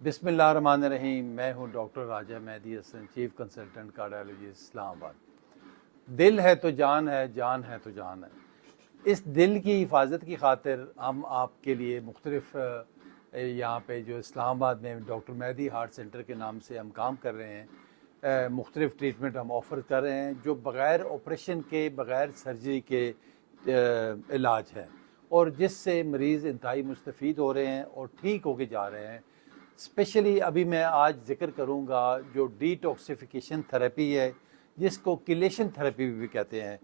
बिस्मिल्लाहिर्रहमानिर्रहीम। मैं हूं doctor Raja Mehdi Hasan, chief consultant cardiology Islamabad. दिल है तो जान है, जान है तो जान है। इस दिल की हिफाजत की खातिर हम आपके लिए मुख्तलिफ यहाँ पे जो इस्लामाबाद में डॉक्टर मेहदी हार्ट सेंटर के नाम से हम काम कर रहे हैं। मुख्तलिफ ट्रीटमेंट हम ऑफ़र कर रहे हैं जो बग़ैर ऑपरेशन के, बग़ैर सर्जरी के इलाज है, और जिससे मरीज़ इंतहाई मुस्तफ़ीद हो रहे हैं और ठीक होके जा रहे हैं। स्पेशली अभी मैं आज ज़िक्र करूँगा जो डिटॉक्सिफिकेशन थेरेपी है, जिसको किलेशन थेरेपी भी कहते हैं,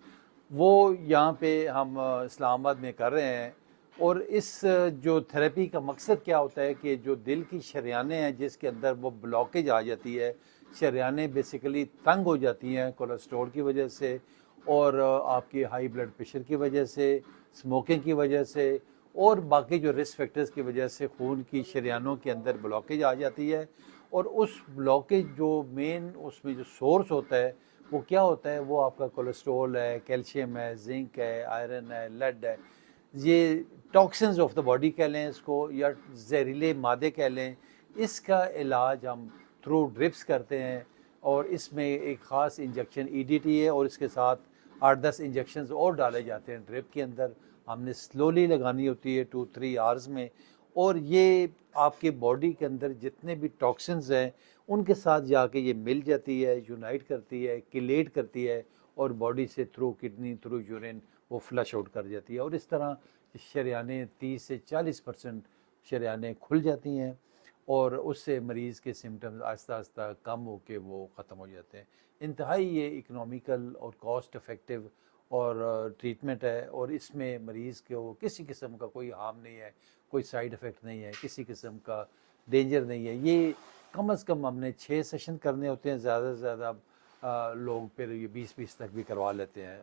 वो यहाँ पे हम इस्लामाबाद में कर रहे हैं। और इस जो थेरेपी का मकसद क्या होता है कि जो दिल की शरियानें हैं जिसके अंदर वो ब्लॉकेज आ जाती है, शरियानें बेसिकली तंग हो जाती हैं कोलेस्ट्रॉल की वजह से, और आपकी हाई ब्लड प्रेशर की वजह से, स्मोकिंग की वजह से, और बाकी जो रिस्क फैक्टर्स की वजह से खून की शरियानों के अंदर ब्लॉकेज आ जाती है। और उस ब्लॉकेज जो मेन उसमें जो सोर्स होता है वो क्या होता है, वो आपका कोलेस्ट्रॉल है, कैल्शियम है, जिंक है, आयरन है, लेड है। ये टॉक्सिन्स ऑफ द बॉडी कह लें इसको, या जहरीले मादे कह लें। इसका इलाज हम थ्रू ड्रिप्स करते हैं, और इसमें एक ख़ास इंजेक्शन ईडीटी है, और इसके साथ 8-10 इंजेक्शन्स और डाले जाते हैं ड्रिप के अंदर। हमने स्लोली लगानी होती है 2-3 आवर्स में, और ये आपके बॉडी के अंदर जितने भी टॉक्सिन्स हैं उनके साथ जाके ये मिल जाती है, यूनाइट करती है, किलेट करती है, और बॉडी से थ्रू किडनी, थ्रू यूरिन वो फ्लश आउट कर जाती है। और इस तरह शरियानें 30 से 40% शरियानें खुल जाती हैं, और उससे मरीज़ के सिम्टम्स आहिस्ता आहिस्ता कम होकर वो ख़त्म हो जाते हैं। इंतहाई ये इकनॉमिकल और कॉस्ट इफ़ेक्टिव और ट्रीटमेंट है, और इसमें मरीज़ को किसी किस्म का कोई हार्म नहीं है, कोई साइड इफ़ेक्ट नहीं है, किसी किस्म का डेंजर नहीं है। ये कम से कम हमने 6 सेशन करने होते हैं, ज़्यादा से ज़्यादा लोग फिर ये 20-20 तक भी करवा लेते हैं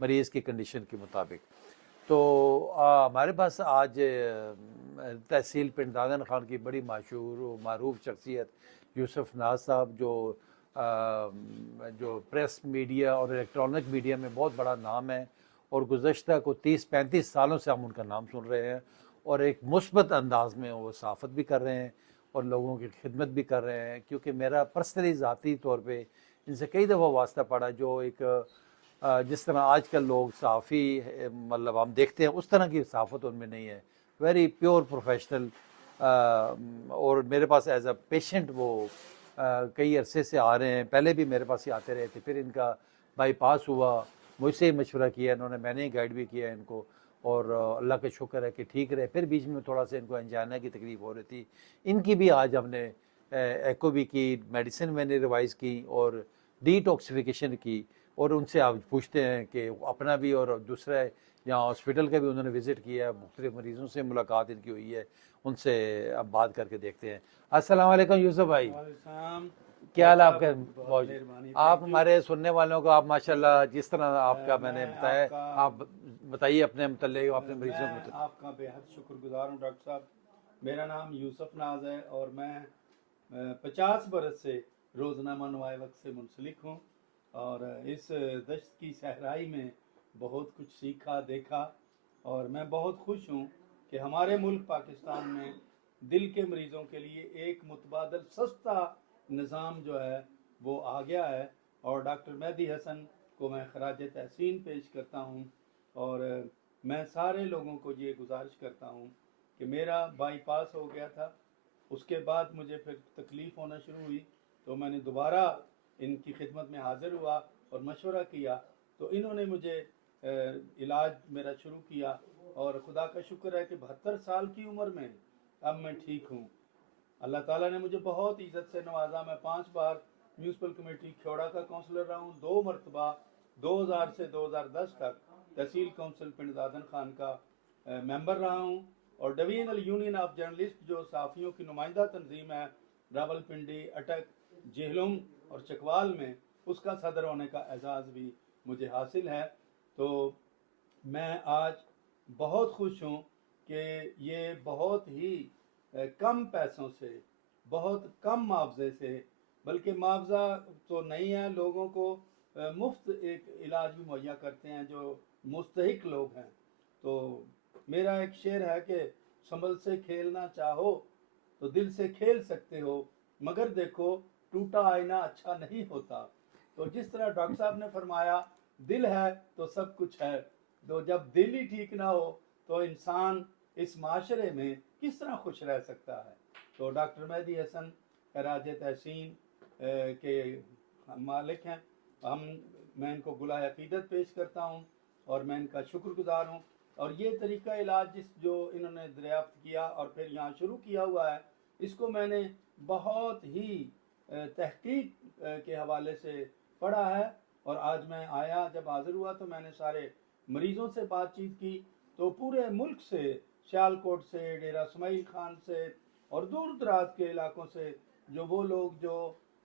मरीज़ की कंडीशन के मुताबिक। तो हमारे पास आज तहसील पिंड दादन खान की बड़ी मशहूर मरूफ शख्सियत यूसुफ नाज साहब, जो प्रेस मीडिया और इलेक्ट्रॉनिक मीडिया में बहुत बड़ा नाम है, और गुज़श्ता को 30-35 सालों से हम उनका नाम सुन रहे हैं, और एक मुस्बत अंदाज में वो सहाफ़त भी कर रहे हैं और लोगों की खिदमत भी कर रहे हैं। क्योंकि मेरा पर्सनली ज़ाती तौर पे इनसे कई दफ़ा वास्ता पड़ा, जो एक जिस तरह आजकल लोग सहाफ़ी मतलब हम देखते हैं उस तरह की सहाफ़त उनमें नहीं है। Very pure professional. और मेरे पास एज अ पेशेंट वो कई अरसे से आ रहे हैं, पहले भी मेरे पास ही आते रहे थे, फिर इनका बाईपास हुआ, मुझसे ही मशवरा किया इन्होंने, मैंने ही गाइड भी किया इनको, और अल्लाह का शुक्र है कि ठीक रहे। फिर बीच में थोड़ा सा इनको एंजाइना की तकलीफ़ हो रही थी, इनकी भी आज हमने एको भी की, मेडिसिन मैंने रिवाइज़ की और डिटॉक्सिफिकेशन की। और उनसे आप पूछते हैं कि अपना भी और दूसरा यहाँ हॉस्पिटल का भी उन्होंने विज़िट किया है, मुख्तलिफ मरीज़ों से मुलाकात इनकी हुई है, उनसे अब बात करके देखते हैं। अस्सलाम वालेकुम यूसुफ भाई, क्या हाल आपका? मौजूद आप हमारे सुनने वालों को, आप माशाल्लाह जिस तरह आपका मैंने बताया, आप बताइए अपने मतलब अपने मरीजों मैं को। आपका बेहद शुक्रगुजार हूँ डॉक्टर साहब। मेरा नाम यूसुफ नाज है और मैं 50 बरस से रोज़नामा नवाए वक्त से मुंसलिक हूँ, और इस दश्त की सहराई में बहुत कुछ सीखा देखा, और मैं बहुत खुश हूँ कि हमारे मुल्क पाकिस्तान में दिल के मरीज़ों के लिए एक मुतबादल सस्ता निज़ाम जो है वो आ गया है। और डॉक्टर मेहदी हसन को मैं खराज तहसीन पेश करता हूँ, और मैं सारे लोगों को ये गुजारिश करता हूँ कि मेरा बाईपास हो गया था, उसके बाद मुझे फिर तकलीफ़ होना शुरू हुई, तो मैंने दोबारा इनकी खिदमत में हाज़िर हुआ और मशवरा किया, तो इन्होंने मुझे इलाज मेरा शुरू किया, और खुदा का शुक्र है कि 72 साल की उम्र में अब मैं ठीक हूँ। अल्लाह ताला ने मुझे बहुत इज़्ज़त से नवाजा। मैं 5 बार म्यूनसिपल कमेटी खेड़ा का काउंसलर रहा हूँ, 2 मरतबा 2000 से 2010 तक तहसील काउंसिल पिंड दादन खान का मेंबर रहा हूँ, और डिवीजनल यूनियन ऑफ जर्नलिस्ट जो सहाफ़ियों की नुमाइंदा तंजीम है रावलपिंडी, अटक, जेहलम और चकवाल में, उसका सदर होने का एजाज़ भी मुझे हासिल है। तो मैं आज बहुत खुश हूँ कि ये बहुत ही कम पैसों से, बहुत कम मुआवजे से, बल्कि मुआवजा तो नहीं है, लोगों को मुफ्त एक इलाज भी मुहैया करते हैं जो मुस्तहिक लोग हैं। तो मेरा एक शेर है कि संभल से खेलना चाहो तो दिल से खेल सकते हो, मगर देखो टूटा आईना अच्छा नहीं होता। तो जिस तरह डॉक्टर साहब ने फरमाया दिल है तो सब कुछ है, तो जब दिल ही ठीक ना हो तो इंसान इस माशरे में किस तरह खुश रह सकता है। तो डॉक्टर मेहदी हसन खराज तहसीन के मालिक हैं, मैं इनको गुलाह अकीदत पेश करता हूँ और मैं इनका शुक्रगुजार हूँ। और ये तरीका इलाज जो इन्होंने दरियाफ्त किया और फिर यहाँ शुरू किया हुआ है, इसको मैंने बहुत ही तहकीक के हवाले से पढ़ा है। और आज मैं आया, जब हाजिर हुआ तो मैंने सारे मरीज़ों से बातचीत की, तो पूरे मुल्क से, सियालकोट से, डेरा इस्माइल खान से और दूर दराज के इलाकों से, जो वो लोग जो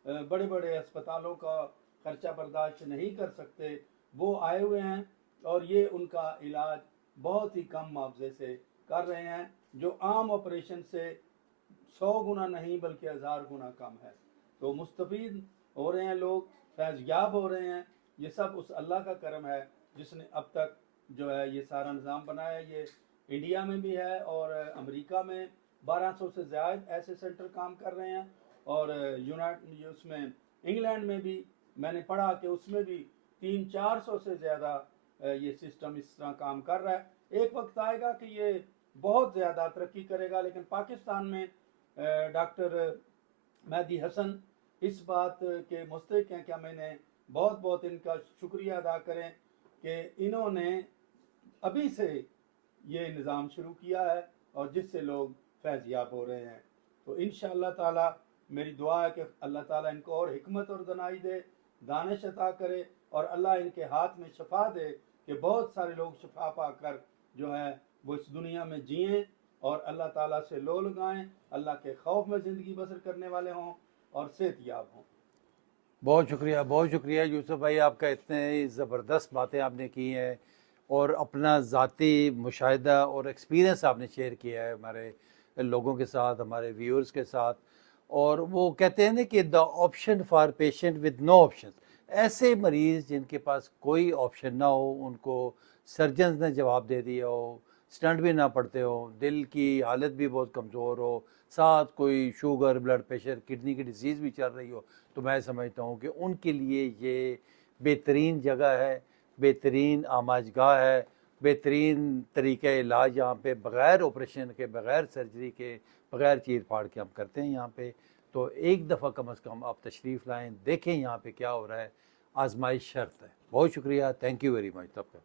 बड़े बड़े अस्पतालों का खर्चा बर्दाश्त नहीं कर सकते, वो आए हुए हैं और ये उनका इलाज बहुत ही कम मुआवजे से कर रहे हैं, जो आम ऑपरेशन से 100 गुना नहीं बल्कि 1000 गुना कम है। तो मुस्तफीद हो रहे हैं लोग, फैज़याब हो रहे हैं। ये सब उस अल्लाह का करम है जिसने अब तक जो है ये सारा निज़ाम बनाया। ये इंडिया में भी है और अमेरिका में 1200 से ज़्यादा ऐसे सेंटर काम कर रहे हैं, और उसमें इंग्लैंड में भी मैंने पढ़ा कि उसमें भी 300-400 से ज़्यादा ये सिस्टम इस तरह काम कर रहा है। एक वक्त आएगा कि ये बहुत ज़्यादा तरक्की करेगा, लेकिन पाकिस्तान में डॉक्टर मेहदी हसन इस बात के मुस्तहिक हैं। क्या मैंने बहुत बहुत इनका शुक्रिया अदा करें कि इन्होंने अभी से ये निज़ाम शुरू किया है और जिससे लोग फैज़याब हो रहे हैं। तो इंशाअल्लाह ताला मेरी दुआ है कि अल्लाह ताला इनको और हिकमत और दनाई दे, दानिश अता करे, और अल्लाह इनके हाथ में शफा दे कि बहुत सारे लोग शफा पाकर जो है वो इस दुनिया में जिएँ और अल्लाह ताला से लो लगाएँ, अल्लाह के खौफ में ज़िंदगी बसर करने वाले हों और सेहतयाब हों। बहुत शुक्रिया यूसुफ भाई, आपका इतने ज़बरदस्त बातें आपने की हैं और अपना ज़ाती मुशाहिदा और एक्सपीरियंस आपने शेयर किया है हमारे लोगों के साथ, हमारे व्यूअर्स के साथ। और वो कहते हैं ना कि the option for patient with no option, ऐसे मरीज़ जिनके पास कोई ऑप्शन ना हो, उनको सर्जन ने जवाब दे दिया हो, स्टंट भी ना पड़ते हो, दिल की हालत भी बहुत कमज़ोर हो, साथ कोई शुगर, ब्लड प्रेशर, किडनी की डिजीज़ भी चल रही हो, तो मैं समझता हूँ कि उनके लिए ये बेहतरीन जगह है, बेहतरीन आमाजगाह है, बेहतरीन तरीक़े इलाज यहाँ पे बग़ैर ऑपरेशन के, बग़ैर सर्जरी के, बग़ैर चीर फाड़ के हम करते हैं यहाँ पे। तो एक दफ़ा कम से कम आप तशरीफ़ लाएँ, देखें यहाँ पे क्या हो रहा है, आजमाइश शर्त है। बहुत शुक्रिया, थैंक यू वेरी मच। तब तक